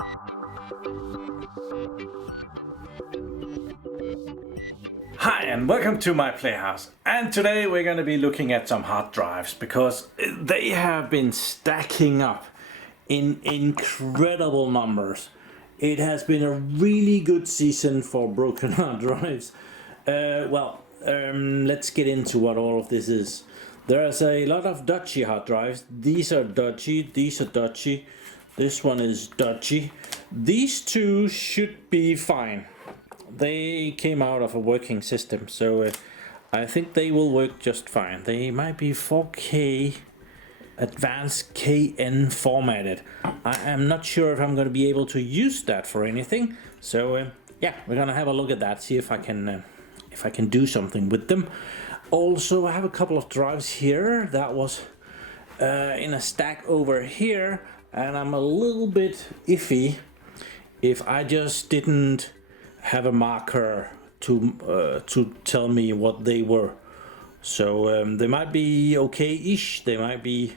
Hi and welcome to my PlayHouse, and today we're going to be looking at some hard drives because they have been stacking up in incredible numbers. It has been a really good season for broken hard drives. Let's get into what all of this is. There's a lot of dodgy hard drives. These are dodgy, these are dodgy, this one is dodgy. These two should be fine. They came out of a working system, so I think they will work just fine. They might be 4K advanced KN formatted. I am not sure if I'm going to be able to use that for anything. So yeah, we're gonna have a look at that, see if I can do something with them. Also, I have a couple of drives here that was in a stack over here, and I'm a little bit iffy if I just didn't have a marker to tell me what they were. So they might be okay-ish, they might be,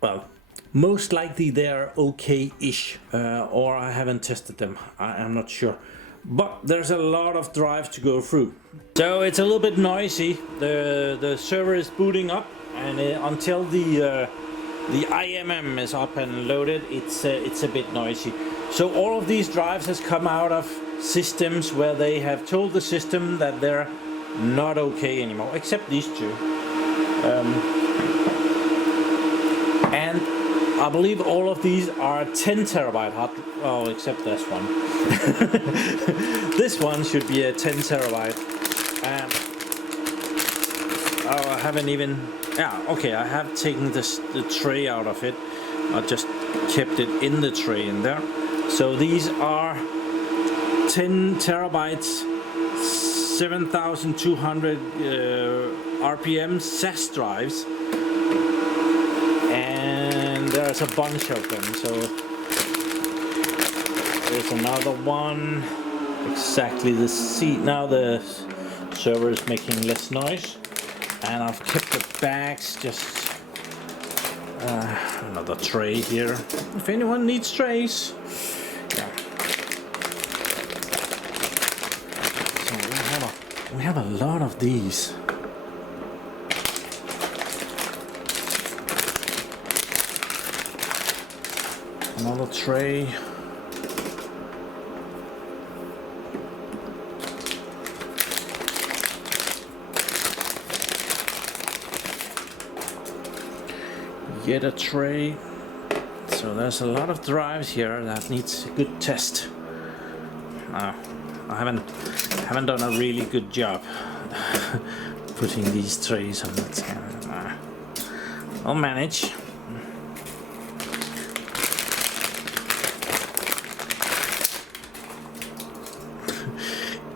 well, most likely they are okay-ish, or I haven't tested them, I'm not sure. But there's a lot of drives to go through. So it's a little bit noisy, the server is booting up, and until the IMM is up and loaded, it's a bit noisy. So all of these drives has come out of systems where they have told the system that they're not okay anymore, except these two. And I believe all of these are 10 terabyte hard, oh, except this one. This one should be a 10 terabyte. Oh, I haven't even, yeah, okay, I have taken the tray out of it. I just kept it in the tray in there. So these are 10 terabytes, 7,200 RPM SAS drives, and there's a bunch of them. So there's another one, exactly the seat. Now the server is making less noise, and I've kept the bags, just another tray here, if anyone needs trays. Yeah. We have a lot of these. Another tray. Yet a tray. So there's a lot of drives here that needs a good test. I haven't done a really good job putting these trays on that side. I'll manage.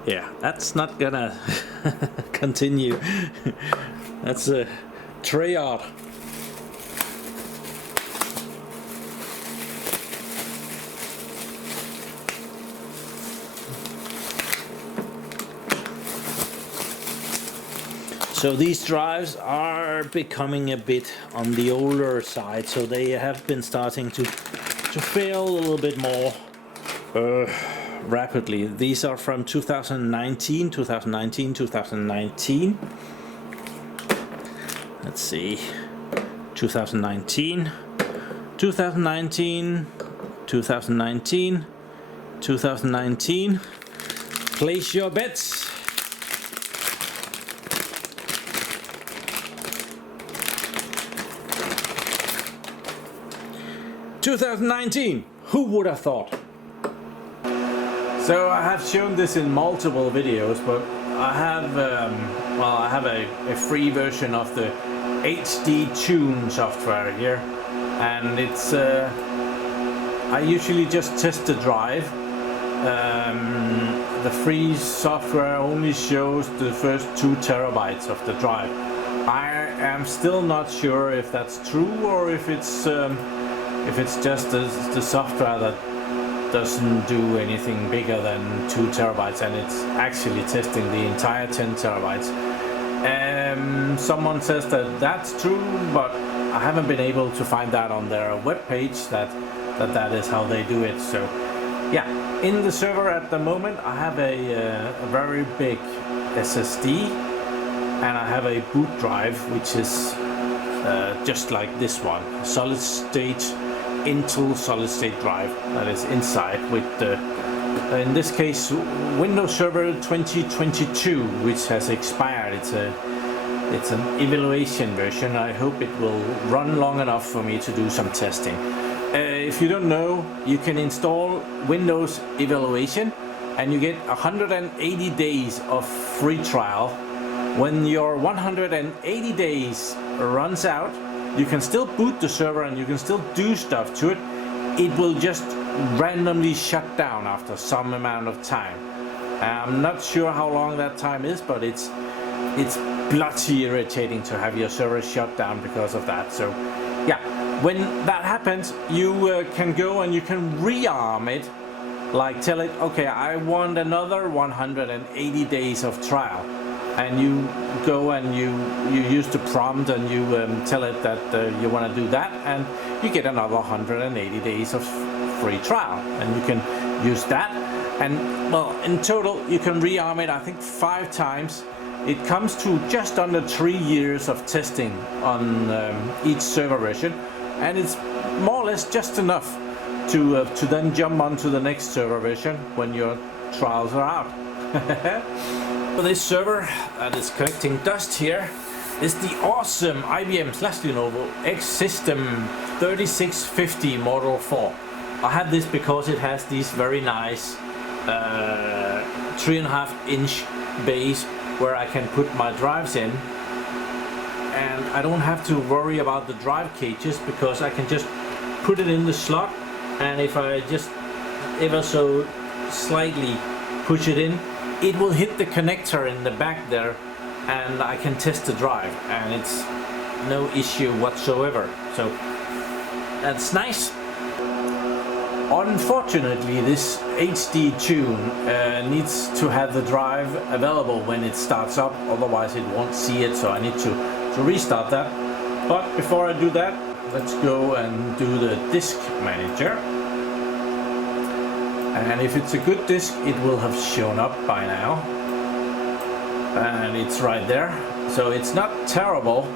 Yeah, that's not gonna continue. That's a tray art. So these drives are becoming a bit on the older side, so they have been starting to fail a little bit more rapidly. These are from 2019. Let's see, 2019. Place your bets. 2019, who would have thought? So I have shown this in multiple videos, but I have a free version of the HD Tune software here, and it's I usually just test the drive. The free software only shows the first 2 terabytes of the drive. I am still not sure if that's true, or if it's just the software that doesn't do anything bigger than 2 terabytes, and it's actually testing the entire 10 terabytes. Someone says that that's true, but I haven't been able to find that on their webpage, that that is how they do it. So yeah, in the server at the moment I have a very big SSD, and I have a boot drive which is just like this one, solid state Intel solid state drive that is inside with the in this case Windows Server 2022, which has expired. It's an evaluation version. I hope it will run long enough for me to do some testing. If you don't know, you can install Windows Evaluation and you get 180 days of free trial. When your 180 days runs out, you can still boot the server and you can still do stuff to it. It will just randomly shut down after some amount of time. I'm not sure how long that time is, but it's bloody irritating to have your server shut down because of that. So yeah, when that happens, you can go and you can rearm it, like tell it, okay, I want another 180 days of trial, and you go and you use the prompt and you tell it that you want to do that, and you get another 180 days of free trial, and you can use that. And well, in total you can rearm it I think 5 times. It comes to just under 3 years of testing on each server version, and it's more or less just enough to then jump onto the next server version when your trials are out. For this server that is collecting dust here is the awesome IBM/Lenovo X System 3650 Model 4. I have this because it has these very nice 3.5-inch bays where I can put my drives in, and I don't have to worry about the drive cages because I can just put it in the slot, and if I just ever so slightly push it in, it will hit the connector in the back there, and I can test the drive, and it's no issue whatsoever. So that's nice. Unfortunately, this HD tune needs to have the drive available when it starts up, otherwise it won't see it, so I need to restart that. But before I do that, let's go and do the disk manager. And if it's a good disk, it will have shown up by now. And it's right there. So it's not terrible.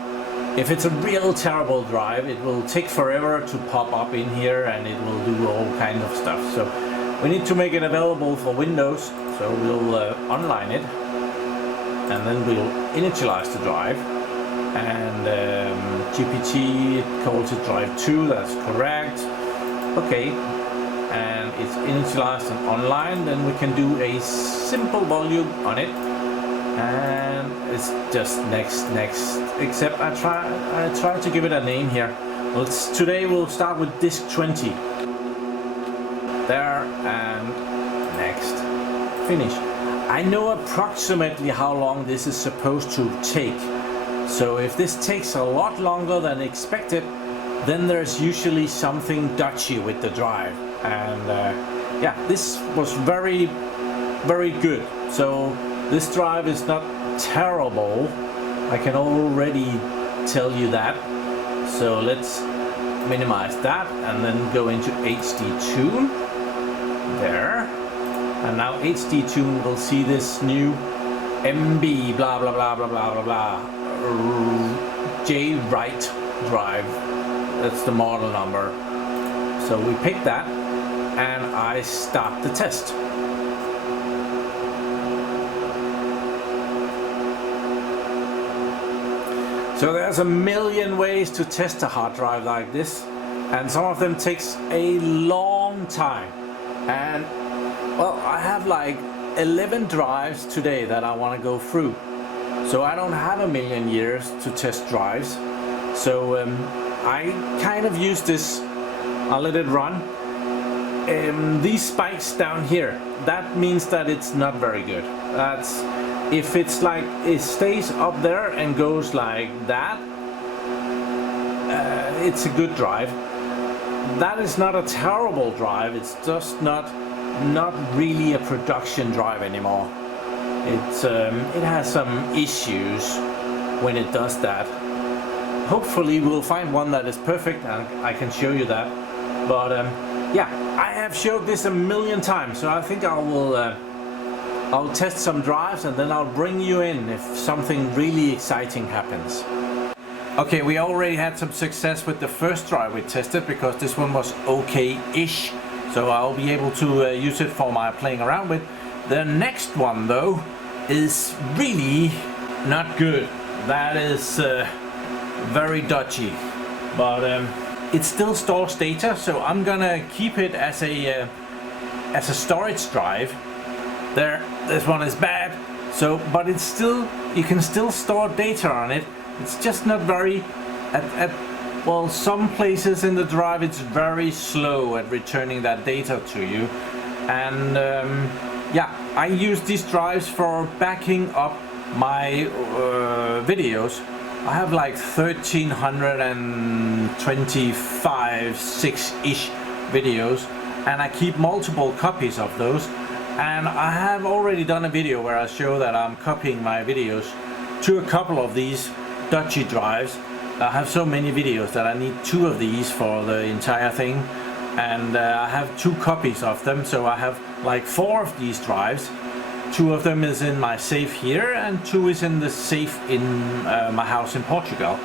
If it's a real terrible drive, it will take forever to pop up in here and it will do all kind of stuff. So we need to make it available for Windows. So we'll online it, and then we'll initialize the drive. And GPT calls it drive 2, that's correct. Okay, and it's initialized and online, then we can do a simple volume on it. And it's just next, except I try to give it a name here. Today we'll start with disk 20. There, and next. Finish. I know approximately how long this is supposed to take. So if this takes a lot longer than expected, then there's usually something dodgy with the drive. And yeah, this was very, very good. So this drive is not terrible, I can already tell you that. So let's minimize that and then go into HD Tune. There. And now HD Tune will see this new MB blah blah blah blah blah blah blah J Write drive. That's the model number. So we pick that and I start the test. So there's a million ways to test a hard drive like this, and some of them takes a long time. And well, I have like 11 drives today that I want to go through. So I don't have a million years to test drives. So I kind of use this, I'll let it run. These spikes down here, that means that it's not very good. That's if it's like it stays up there and goes like that, it's a good drive. That is not a terrible drive, it's just not really a production drive anymore. It has some issues when it does that. Hopefully we'll find one that is perfect and I can show you that. But yeah, I have showed this a million times, so I think I'll test some drives and then I'll bring you in if something really exciting happens. Okay, we already had some success with the first drive we tested because this one was okay-ish, so I'll be able to use it for my playing around with. The next one though is really not good. That is very dodgy, but it still stores data, so I'm gonna keep it as a storage drive. This one is bad, so but it's still, you can still store data on it. It's just not very well, some places in the drive it's very slow at returning that data to you. And yeah, I use these drives for backing up my videos. I have like 1325, 6-ish videos, and I keep multiple copies of those. And I have already done a video where I show that I'm copying my videos to a couple of these dodgy drives. I have so many videos that I need 2 of these for the entire thing, and I have 2 copies of them, so I have like 4 of these drives. 2 of them is in my safe here and 2 is in the safe in my house in Portugal.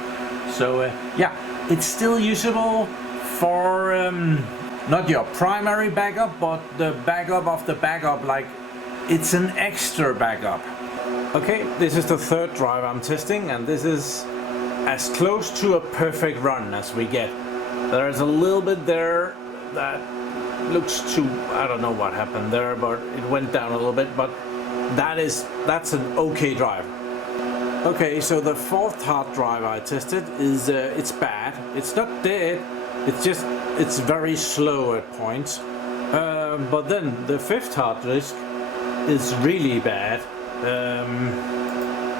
So yeah, it's still usable for not your primary backup, but the backup of the backup, like it's an extra backup. Okay, this is the third drive I'm testing, and this is as close to a perfect run as we get. There is a little bit there that looks to, I don't know what happened there, but it went down a little bit, but that's an okay drive. Okay, so the fourth hard drive I tested is it's bad. It's not dead, it's very slow at points. But then the fifth hard disk is really bad.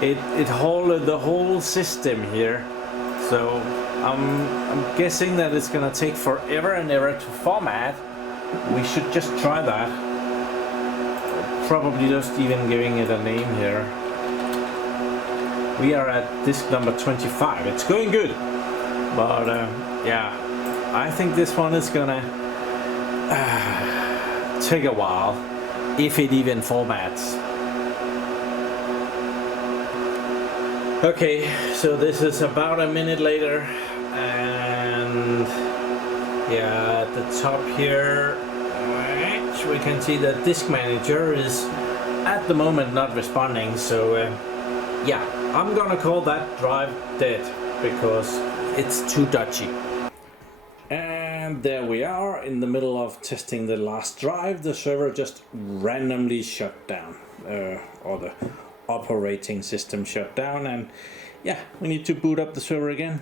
It halted the whole system here, so I'm guessing that it's gonna take forever and ever to format. We should just try that. Probably just even giving it a name here. We are at disk number 25. It's going good, but yeah, I think this one is gonna take a while, if it even formats. Okay, so this is about a minute later, and yeah, at the top here we can see that disk manager is at the moment not responding, so yeah, I'm gonna call that drive dead because it's too dodgy. And there we are in the middle of testing the last drive. The server just randomly shut down, or the operating system shut down, and yeah, we need to boot up the server again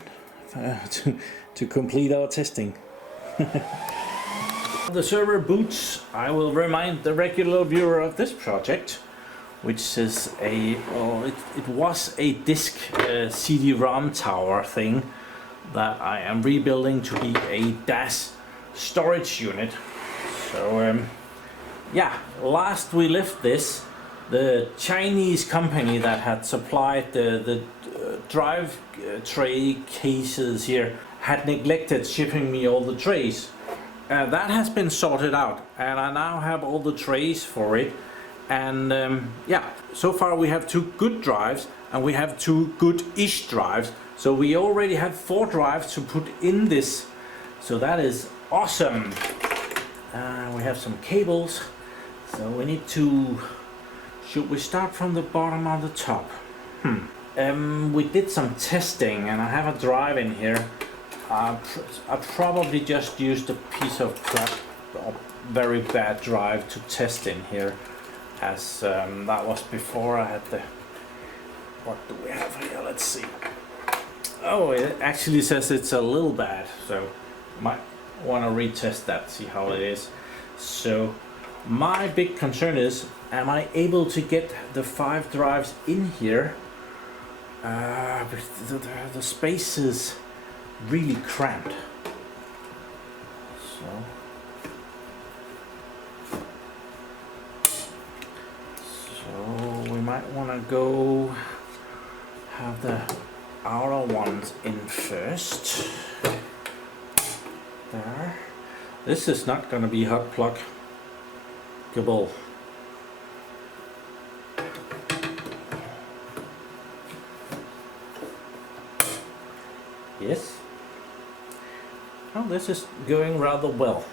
to complete our testing. The server boots. I will remind the regular viewer of this project, which is a, well, it was a disk CD-ROM tower thing that I am rebuilding to be a DAS storage unit. So yeah, last we left this, the Chinese company that had supplied the drive tray cases here had neglected shipping me all the trays. That has been sorted out, and I now have all the trays for it. And yeah, so far we have 2 good drives and we have 2 good-ish drives. So we already have 4 drives to put in this. So that is awesome. We have some cables. So we need to... Should we start from the bottom or the top? We did some testing and I have a drive in here. I probably just used a piece of crap, or very bad drive to test in here, as that was before I had the... What do we have here? Let's see. Oh, it actually says it's a little bad, so might want to retest that, see how it is. So my big concern is, am I able to get the 5 drives in here? The space is really cramped. So we might want to go have the outer ones in first. There. This is not gonna be hot plug cable. Yes. Oh, this is going rather well.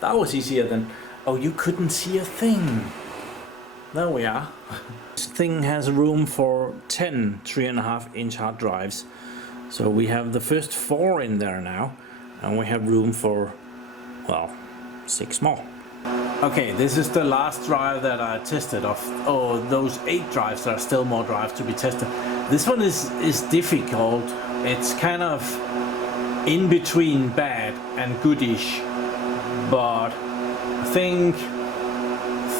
That was easier than... Oh, you couldn't see a thing. There we are. This thing has room for 10 3.5-inch hard drives. So we have the first 4 in there now, and we have room for, well, 6 more. Okay, this is the last drive that I tested of those 8 drives. There are still more drives to be tested. This one is difficult. It's kind of in between bad and goodish, but I think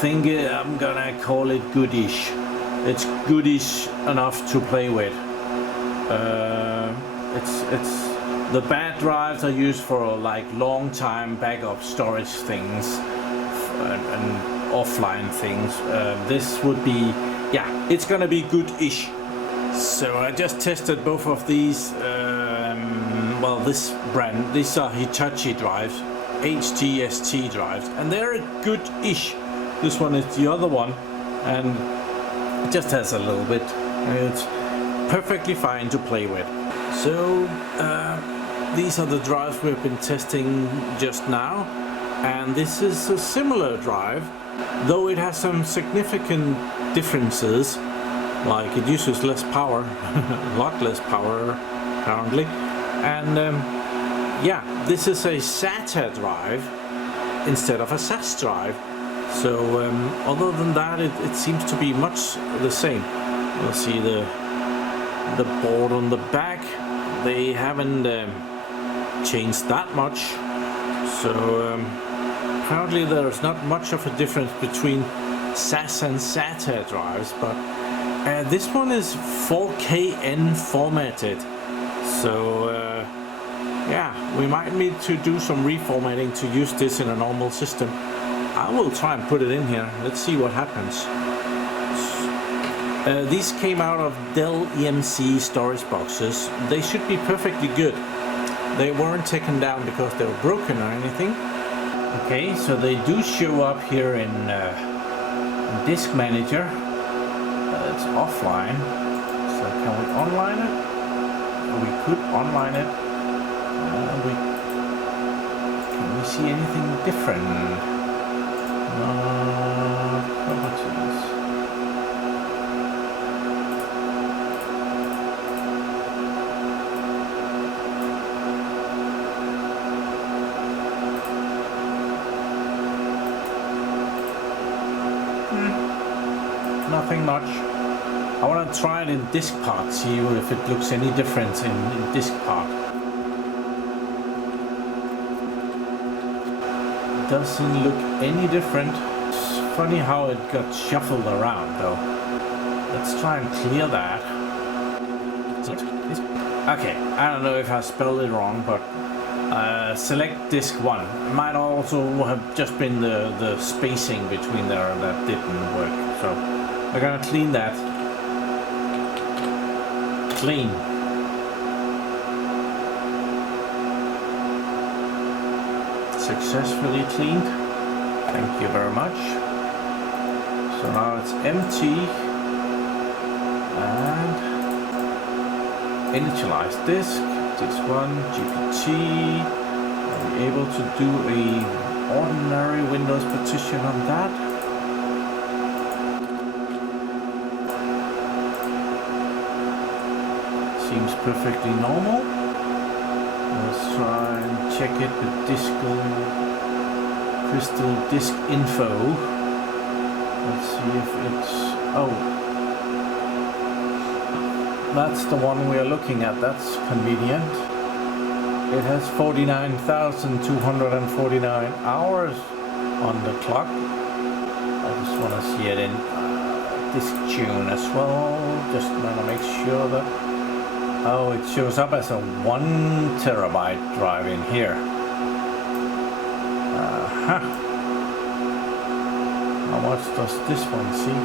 I'm gonna call it goodish. It's goodish enough to play with. It's the bad drives are used for like long time backup storage things and offline things. This would be, yeah, it's gonna be good-ish. So I just tested both of these. Well, this brand, these are Hitachi drives, HTST drives, and they're good-ish. This one is the other one, and it just has a little bit. It's perfectly fine to play with. So these are the drives we've been testing just now, and this is a similar drive, though it has some significant differences, like it uses less power, a lot less power apparently, and yeah, this is a SATA drive instead of a SAS drive. So other than that, it seems to be much the same. We'll see the board on the back. They haven't changed that much. So apparently there's not much of a difference between SAS and SATA drives, but this one is 4KN formatted. So yeah, we might need to do some reformatting to use this in a normal system. I will try and put it in here. Let's see what happens. These came out of Dell EMC storage boxes. They should be perfectly good. They weren't taken down because they were broken or anything. Okay, so they do show up here in Disk Manager. It's offline. So can we online it? We could online it. Can we see anything different? Properties. Nothing much. I want to try it in disk part, see if it looks any different in disk part. Doesn't look any different. It's funny how it got shuffled around though. Let's try and clear that. Okay, I don't know if I spelled it wrong, but select disk 1. It might also have just been the spacing between there that didn't work. So we're gonna clean that. Clean. Successfully cleaned. Thank you very much. So now it's empty, and initialize disk. Disk 1 GPT. Are we able to do a ordinary Windows partition on that? Seems perfectly normal. Let's try and check it with Crystal Disk Info. Let's see if it's... Oh, that's the one we are looking at. That's convenient. It has 49,249 hours on the clock. I just want to see it in disk tune as well. Just want to make sure that... Oh, it shows up as a 1 terabyte drive in here. How much does this one see?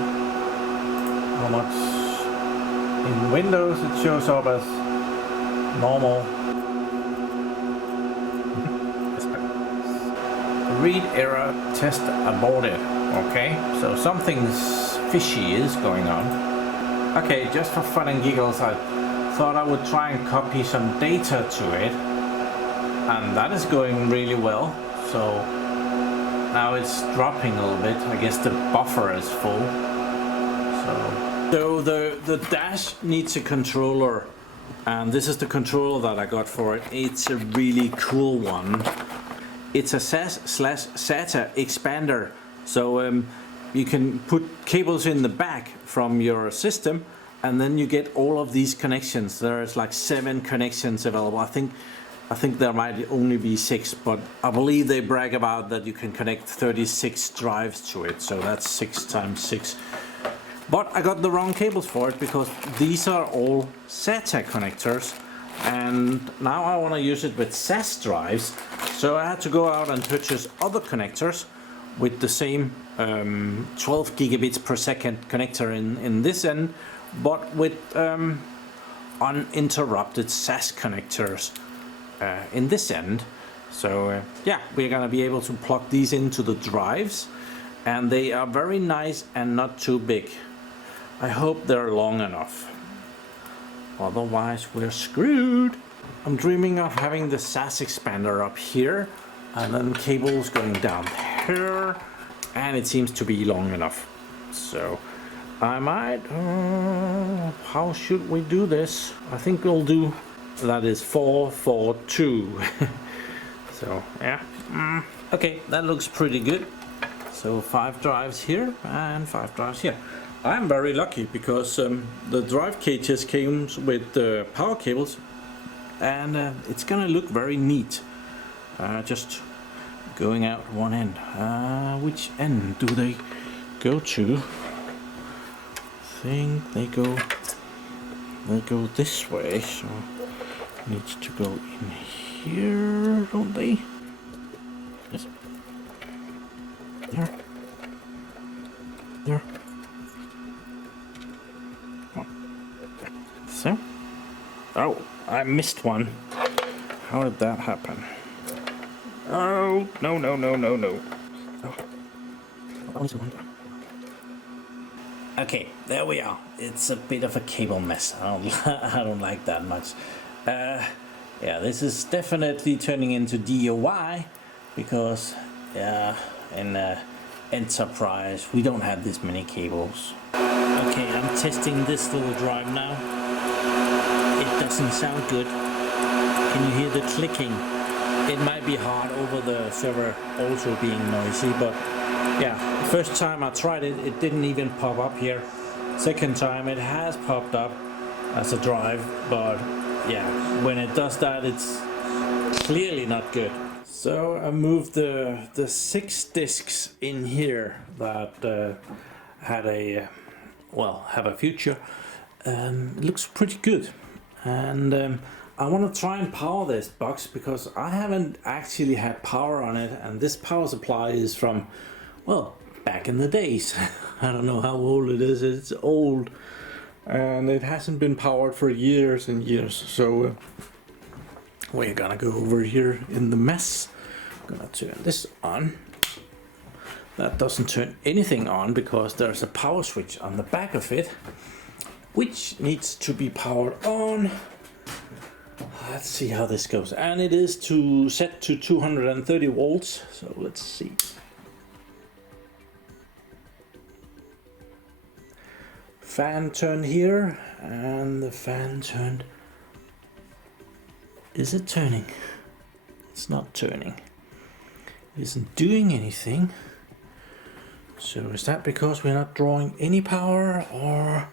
How much In Windows it shows up as normal. Read error, test aborted. Okay, so something's fishy is going on. Okay, just for fun and giggles, I thought I would try and copy some data to it, and that is going really well. So now it's dropping a little bit. I guess the buffer is full. So the dash needs a controller, and this is the controller that I got for it. It's a really cool one. It's a SAS/SATA expander, so you can put cables in the back from your system, and then you get all of these connections. There's like 7 connections available. I think there might only be 6, but I believe they brag about that you can connect 36 drives to it, so that's 6 times 6. But I got the wrong cables for it because these are all SATA connectors, and now I want to use it with SAS drives, so I had to go out and purchase other connectors with the same 12 gigabits per second connector in this end, but with uninterrupted SAS connectors in this end. So yeah, we're gonna be able to plug these into the drives, and they are very nice and not too big. I hope they're long enough, otherwise we're screwed. I'm dreaming of having the SAS expander up here and then cables going down here, and it seems to be long enough. So I might, how should we do this? I think we'll do, that is 4, 4, 2. So yeah, okay, that looks pretty good. So 5 drives here and 5 drives here. I'm very lucky because the drive cages came with power cables, and it's gonna look very neat. Just going out one end. Which end do they go to? I think they go this way, so needs to go in here, don't they? Yes. There. There. So. Oh, I missed one. How did that happen? Oh, no, no, no, no, no. Oh. Okay, there we are. It's a bit of a cable mess. I don't like that much. Yeah, this is definitely turning into DIY because in Enterprise we don't have this many cables. Okay, I'm testing this little drive now. It doesn't sound good. Can you hear the clicking? It might be hard over the server also being noisy, but yeah, first time I tried it, it didn't even pop up here. Second time it has popped up as a drive, but yeah, when it does that, it's clearly not good. So I moved the 6 discs in here that had a have a future. It looks pretty good, and I want to try and power this box because I haven't actually had power on it, and this power supply is from, well, back in the days. I don't know how old it is. It's old, and it hasn't been powered for years and years. So we're gonna go over here in the mess. I'm gonna turn this on. That doesn't turn anything on because there's a power switch on the back of it, which needs to be powered on. Let's see how this goes, and it is set to 230 volts, so let's see. Fan turned here, and the fan turned. Is it turning? It's not turning. It isn't doing anything. So is that because we're not drawing any power, or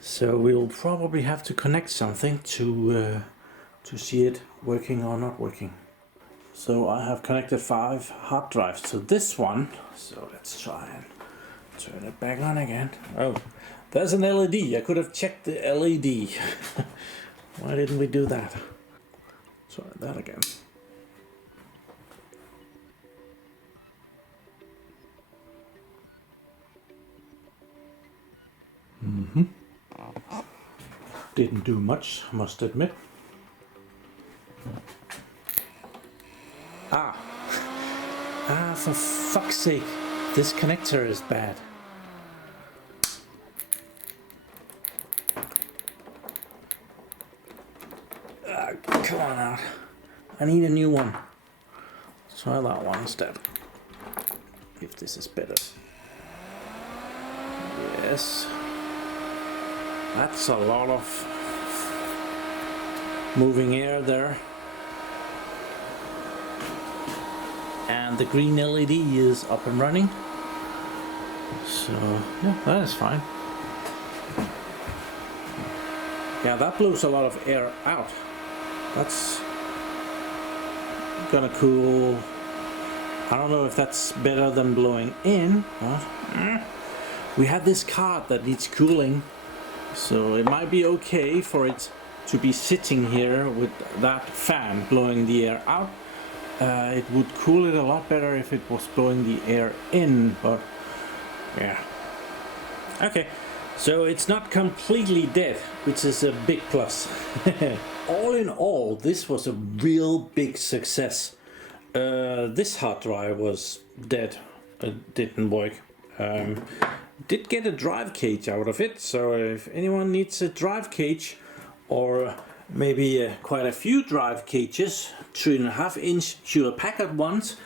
So we'll probably have to connect something to see it working or not working. So I have connected 5 hard drives to this one. So let's try and turn it back on again. Oh, there's an LED. I could have checked the LED. Why didn't we do that? Try that again. Didn't do much, must admit. For fuck's sake, this connector is bad. Come on out. I need a new one. Try that one instead. If this is better. Yes. That's a lot of moving air there. And the green LED is up and running. So, yeah, that is fine. Yeah, that blows a lot of air out. That's gonna cool. I don't know if that's better than blowing in, but we have this card that needs cooling, so it might be okay for it to be sitting here with that fan blowing the air out. It would cool it a lot better if it was blowing the air in, but yeah. Okay, so it's not completely dead, which is a big plus. All in all, this was a real big success. This hard drive was dead. It didn't work. Did get a drive cage out of it, so if anyone needs a drive cage, or maybe quite a few drive cages, 3.5-inch Hewlett Packard ones,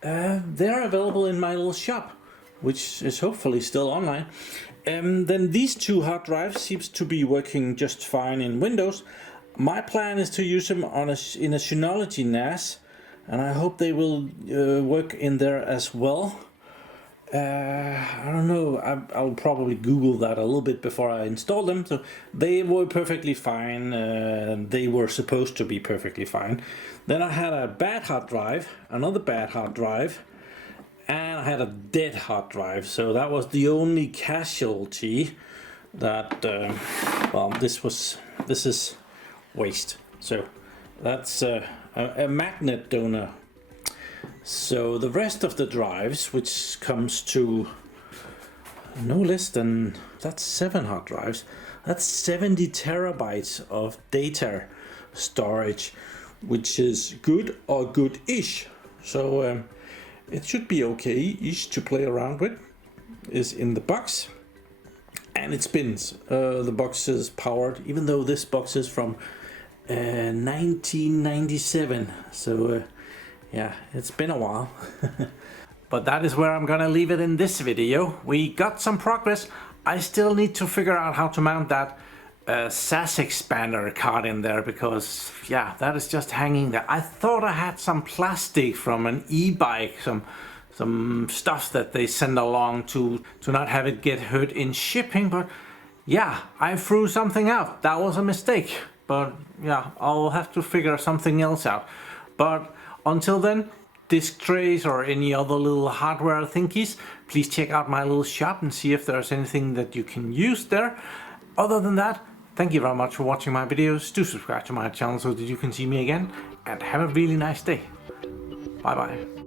they're available in my little shop, which is hopefully still online. Then these two hard drives seems to be working just fine in Windows. My plan is to use them on in a Synology NAS, and I hope they will work in there as well. I don't know, I'll probably Google that a little bit before I install them. So they were perfectly fine, they were supposed to be perfectly fine. Then I had a bad hard drive, another bad hard drive, and I had a dead hard drive. So that was the only casualty that, well, this is waste. So that's a magnet donor. So the rest of the drives, which comes to no less than, that's 7 hard drives, that's 70 terabytes of data storage, which is good or good-ish. So it should be okay-ish to play around with. Is in the box, and it spins. The box is powered, even though this box is from 1997. So yeah, it's been a while. But that is where I'm gonna leave it in this video. We got some progress. I still need to figure out how to mount that SAS expander card in there, because yeah, that is just hanging there. I thought I had some plastic from an e-bike, some stuff that they send along to not have it get hurt in shipping, but yeah, I threw something out. That was a mistake, but yeah, I'll have to figure something else out. But until then, disk trays or any other little hardware thingies, please check out my little shop and see if there's anything that you can use there. Other than that, thank you very much for watching my videos. Do subscribe to my channel so that you can see me again, and have a really nice day. Bye bye.